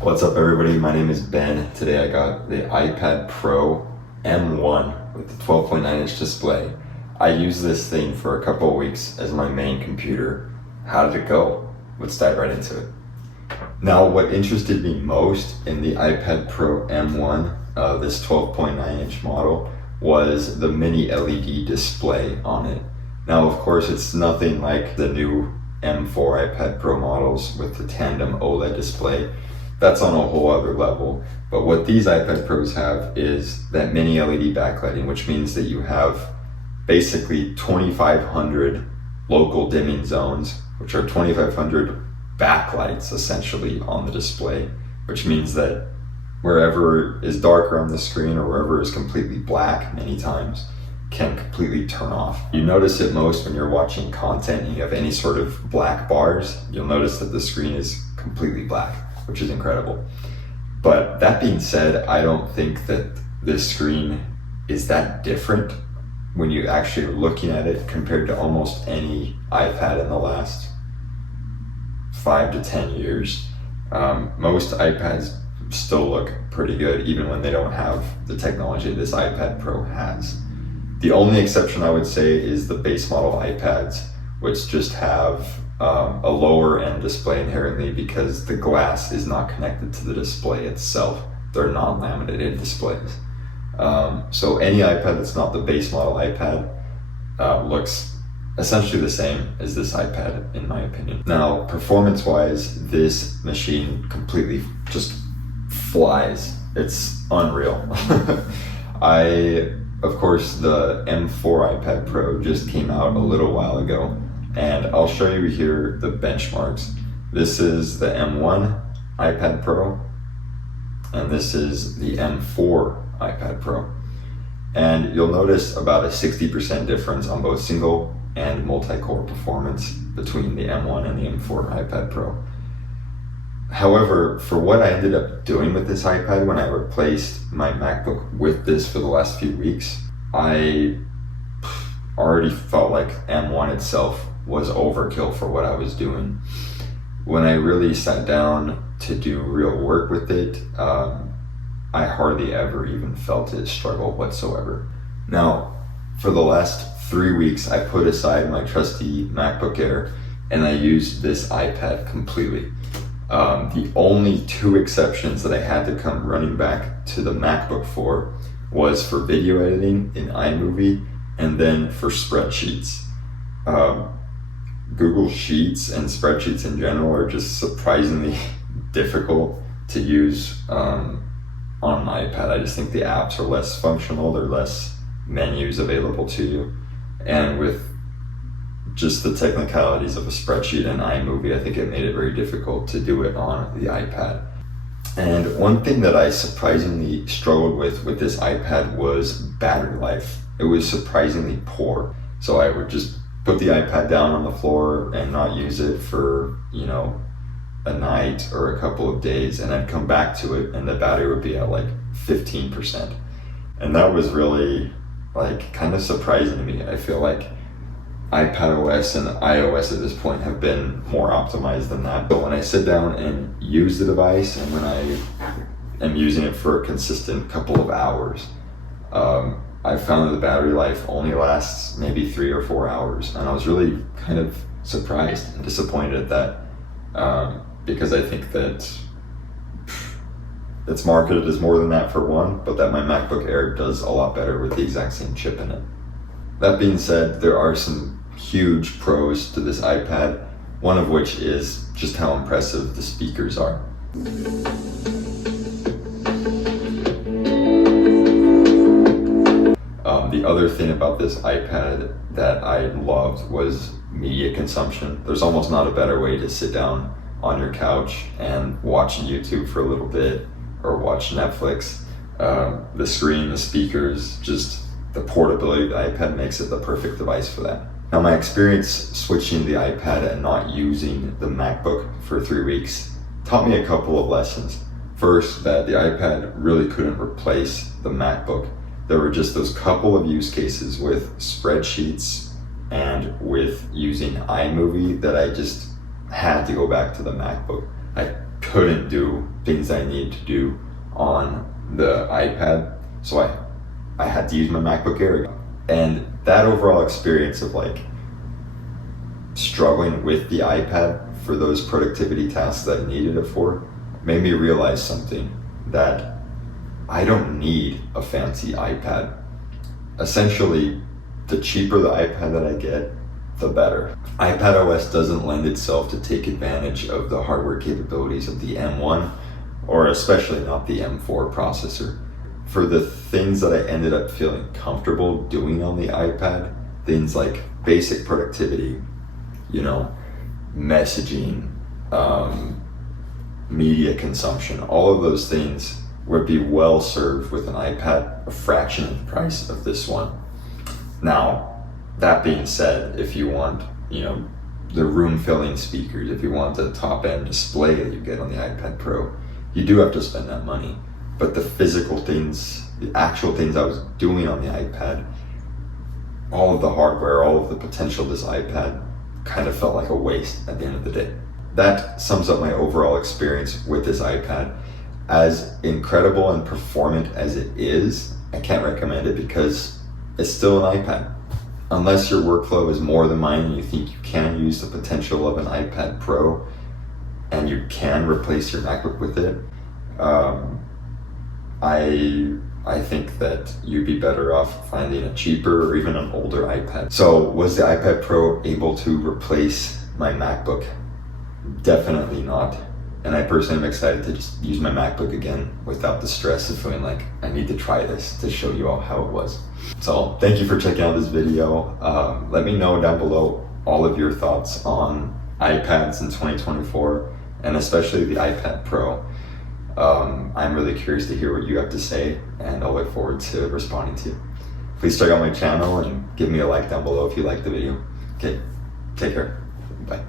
What's up everybody, my name is Ben. Today I got the iPad Pro M1 with the 12.9-inch display. I used this thing for a couple of weeks as my main computer. How did it go? Let's dive right into it. Now what interested me most in the iPad Pro M1, this 12.9-inch model, was the mini LED display on it. Now of course it's nothing like the new M4 iPad Pro models with the tandem OLED display. That's on a whole other level. But what these iPad Pros have is that mini LED backlighting, which means that you have basically 2,500 local dimming zones, which are 2,500 backlights essentially on the display, which means that wherever is darker on the screen or wherever is completely black many times can completely turn off. You notice it most when you're watching content and you have any sort of black bars. You'll notice that the screen is completely black, which is incredible. But that being said, I don't think that this screen is that different when you actually are looking at it compared to almost any iPad in the last 5 to 10 years. Most iPads still look pretty good even when they don't have the technology this iPad Pro has. The only exception I would say is the base model iPads, which just have a lower end display inherently because the glass is not connected to the display itself. They're non-laminated displays. So any iPad that's not the base model iPad looks essentially the same as this iPad in my opinion. Now performance-wise, this machine completely just flies. It's unreal. Of course, the M4 iPad Pro just came out a little while ago, and I'll show you here the benchmarks. This is the M1 iPad Pro, and this is the M4 iPad Pro. And you'll notice about a 60% difference on both single and multi-core performance between the M1 and the M4 iPad Pro. However, for what I ended up doing with this iPad when I replaced my MacBook with this for the last few weeks, I already felt like M1 itself was overkill for what I was doing. When I really sat down to do real work with it, I hardly ever even felt it struggle whatsoever. Now, for the last 3 weeks, I put aside my trusty MacBook Air and I used this iPad completely. The only 2 exceptions that I had to come running back to the MacBook for was for video editing in iMovie and then for spreadsheets. Google Sheets and spreadsheets in general are just surprisingly difficult to use on an iPad. I just think the apps are less functional, there are less menus available to you. And with just the technicalities of a spreadsheet and iMovie, I think it made it very difficult to do it on the iPad. And one thing that I surprisingly struggled with this iPad was battery life. It was surprisingly poor. So I would just put the iPad down on the floor and not use it for, a night or a couple of days, and I'd come back to it and the battery would be at like 15%. And that was really kind of surprising to me. I feel like iPadOS and iOS at this point have been more optimized than that. But when I sit down and use the device and when I am using it for a consistent couple of hours, I found that the battery life only lasts maybe 3 or 4 hours. And I was really kind of surprised and disappointed at that because I think that it's marketed as more than that for one, but that my MacBook Air does a lot better with the exact same chip in it. That being said, there are some huge pros to this iPad, one of which is just how impressive the speakers are. The other thing about this iPad that I loved was media consumption. There's almost not a better way to sit down on your couch and watch YouTube for a little bit or watch Netflix. The screen, the speakers, just the portability of the iPad makes it the perfect device for that. Now my experience switching the iPad and not using the MacBook for 3 weeks taught me a couple of lessons. First, that the iPad really couldn't replace the MacBook. There were just those couple of use cases with spreadsheets and with using iMovie that I just had to go back to the MacBook. I couldn't do things I need to do on the iPad, so I had to use my MacBook Air. And that overall experience of like struggling with the iPad for those productivity tasks that I needed it for made me realize something, that I don't need a fancy iPad. Essentially, the cheaper the iPad that I get, the better. iPad OS doesn't lend itself to take advantage of the hardware capabilities of the M1, or especially not the M4 processor. For the things that I ended up feeling comfortable doing on the iPad, things like basic productivity, messaging, media consumption, all of those things would be well served with an iPad a fraction of the price of this one. Now, that being said, if you want, the room-filling speakers, if you want the top-end display that you get on the iPad Pro, you do have to spend that money. But the physical things, the actual things I was doing on the iPad, all of the hardware, all of the potential of this iPad kind of felt like a waste at the end of the day. That sums up my overall experience with this iPad. As incredible and performant as it is, I can't recommend it because it's still an iPad. Unless your workflow is more than mine and you think you can use the potential of an iPad Pro and you can replace your MacBook with it, I think that you'd be better off finding a cheaper or even an older iPad. So was the iPad Pro able to replace my MacBook? Definitely not. And I personally am excited to just use my MacBook again without the stress of feeling like I need to try this to show you all how it was. So thank you for checking out this video. Let me know down below all of your thoughts on iPads in 2024 and especially the iPad Pro. I'm really curious to hear what you have to say, and I'll look forward to responding to you. Please check out my channel and give me a like down below if you liked the video. Okay, take care. Bye.